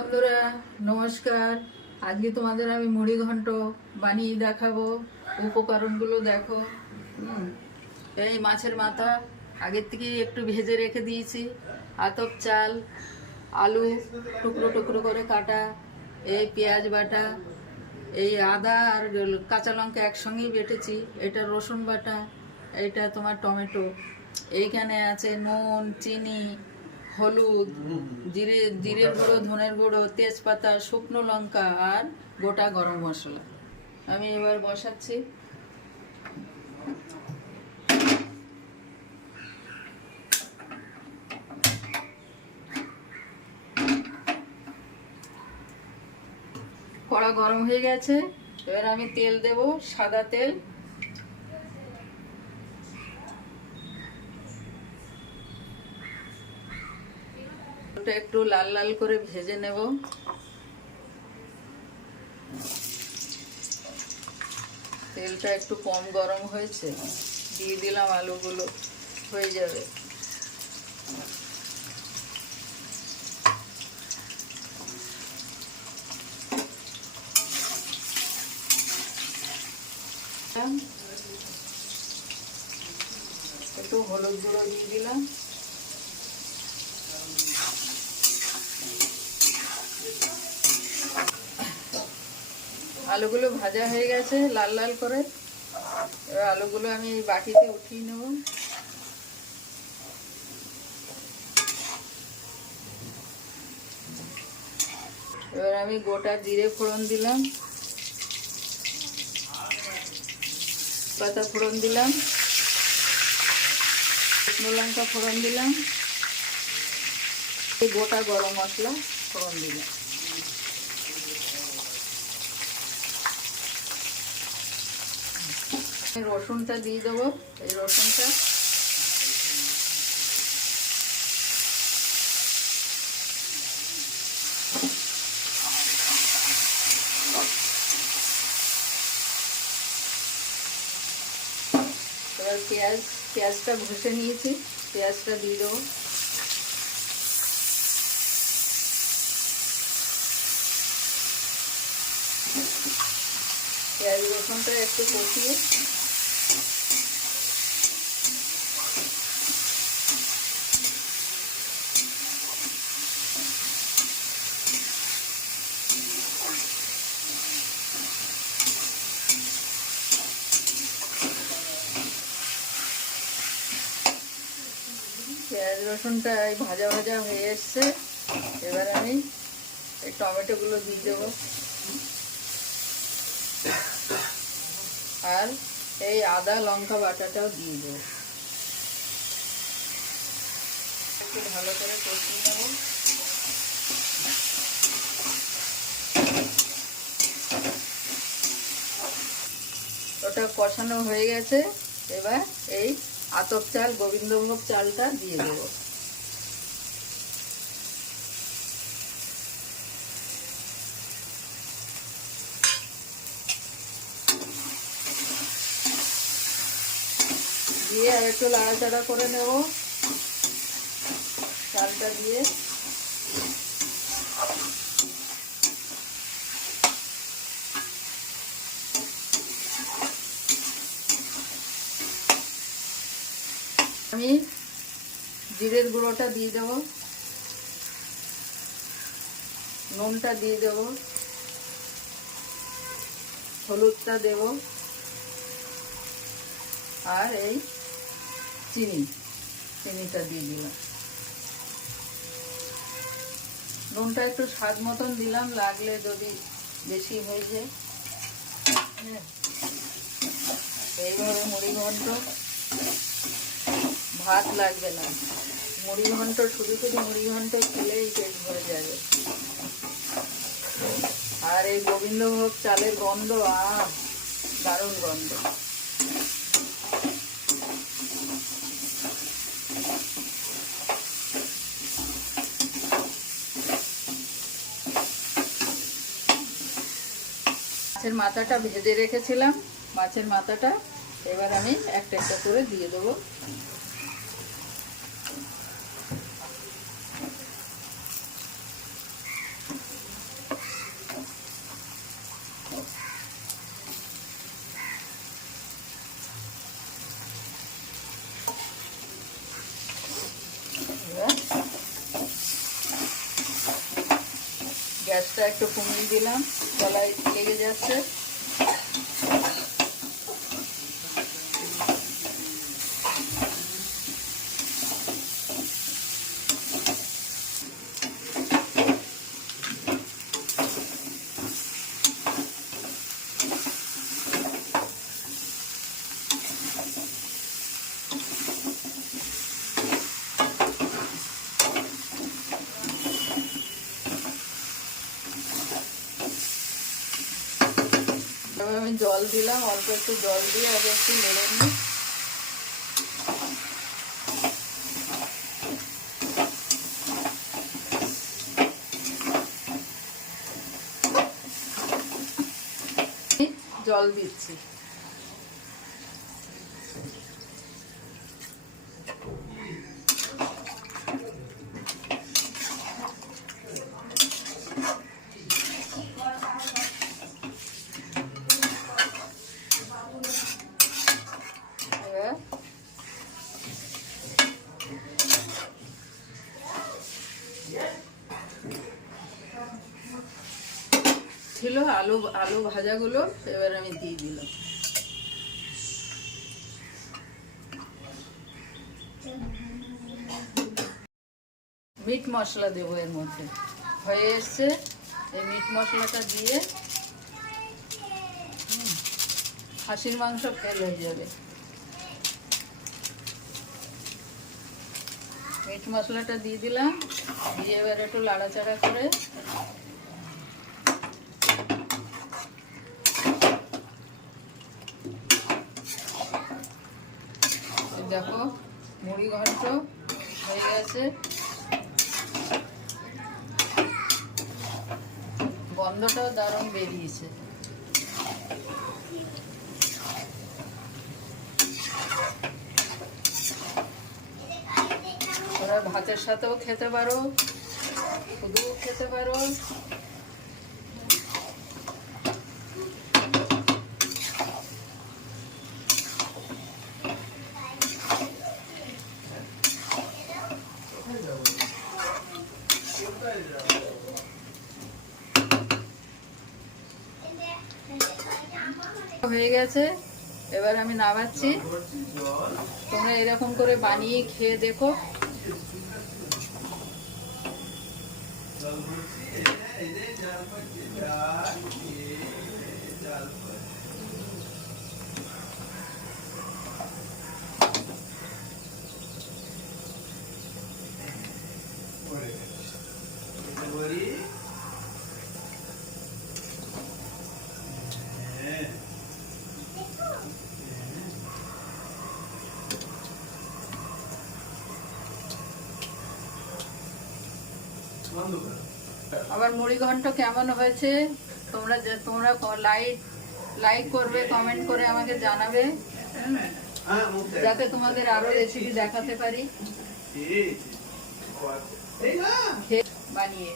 বন্ধুরা নমস্কার। আজকে তোমাদের আমি মুড়ি ঘন্ট বানিয়ে দেখাবো। উপকরণগুলো দেখো। এই মাছের মাথা আগের থেকে একটু ভেজে রেখে দিয়েছি, আতপ চাল, আলু টুকরো টুকরো করে কাটা, এই পেঁয়াজ বাটা, এই আদা আর কাঁচা লঙ্কা একসঙ্গেই বেটেছি, এটা রসুন বাটা, এটা তোমার টমেটো, এইখানে আছে নুন, চিনি, হলুদ, জিরের গুঁড়ো, ধনের গুঁড়ো, তেজপাতা, শুকনো লঙ্কা আর গোটা গরম মশলা। আমি এবার বসাচ্ছি। কড়া গরম হয়ে গেছে, এবার আমি তেল দেব, সাদা তেল। ওটা একটু লাল লাল করে ভেজে নেব। তেলটা একটু কম গরম হয়েছে, দিয়ে দিলাম আলুগুলো, হয়ে যাবে। একটু হলুদ গুঁড়ো দিয়ে দিলাম। আলুগুলো ভাজা হয়ে গেছে লাল লাল করে, এবার আলুগুলো আমি বাটিতে উঠিয়ে নেব। এবার আমি গোটা জিরে ফোড়ন দিলাম, পাতা ফোড়ন দিলাম, শুকনো লঙ্কা ফোড়ন দিলাম, এই গোটা গরম মশলা ফোড়ন দিলাম। রসুনটা দিয়ে দেবো, এই রসুনটা এবার পেঁয়াজটা ঘষে নিয়েছি, পেঁয়াজটা দিয়ে দেবো। পেঁয়াজ রসুনটা একটু কষিয়ে পেঁয়াজ রসুনটা এই ভাজা ভাজা হয়ে এসছে, এবার আমি এই টমেটোগুলো দিয়ে দেবো আর এই আদা লঙ্কা বাটাটাও দিয়ে দেবো। একটু ভালো করে কষিয়ে নেব। ওটা কষানো হয়ে গেছে, এবার এই আতপ চাল, গোবিন্দভোগ চালটা দিয়ে দেবো। দিয়ে আর একটু লাড়াচাড়া করে নেব চালটা দিয়ে। আমি জিরের গুঁড়োটা দিয়ে দেবো, নুনটা দিয়ে দেবো, হলুদটা দেব আর এই চিনিটা দিয়ে দিলাম। নুনটা একটু স্বাদ মতন দিলাম, লাগলে যদি বেশি হয়ে যায়। এইভাবে মুড়ি ঘন্ট, ভাত লাগবে না, মুড়ি ঘন্ট শুধু শুধু মুড়ি ঘন্ট খেলেই পেট ভরে যাবে। আর এই গোবিন্দভোগ চালের গন্ধ, দারুণ গন্ধ। মাছের মাথাটা ভেজে রেখেছিলাম, মাছের মাথাটা এবার আমি একটা একটা করে দিয়ে দেবো। গ্যাসটা একটু কমিয়ে দিলাম, গলায় লেগে যাচ্ছে। এবার আমি জল দিলাম, অল্প একটু জল দিয়ে আগে একটু নেড়ে নিই। জল দিচ্ছি। ছিল আলু আলু ভাজাগুলো, এবার আমি দিয়ে দিলাম। মিট মশলা দেবো এর মধ্যে। হয়ে এসছে, এই মিট মশলাটা দিয়ে খাসির মাংস ফেল হয়ে যাবে। মিট মশলাটা দিয়ে দিলাম, দিয়ে এবার একটু লাড়াচাড়া করে দেখো মুড়ি ঘন্ট হয়ে গেছে। গন্ধটাও দারুণ বেরিয়েছে। ওরা ভাতের সাথেও খেতে পারো, শুধুও খেতে পারো। হয়ে গেছে, এবার আমি নামাচ্ছি। তোমরা এরকম করে বানিয়ে খেয়ে দেখো। আবার মুড়ি ঘন্ট কেমন হয়েছে তোমরা লাইক করবে, কমেন্ট করে আমাকে জানাবে, যাতে তোমাদের আরো রেসিপি দেখাতে পারি বানিয়ে।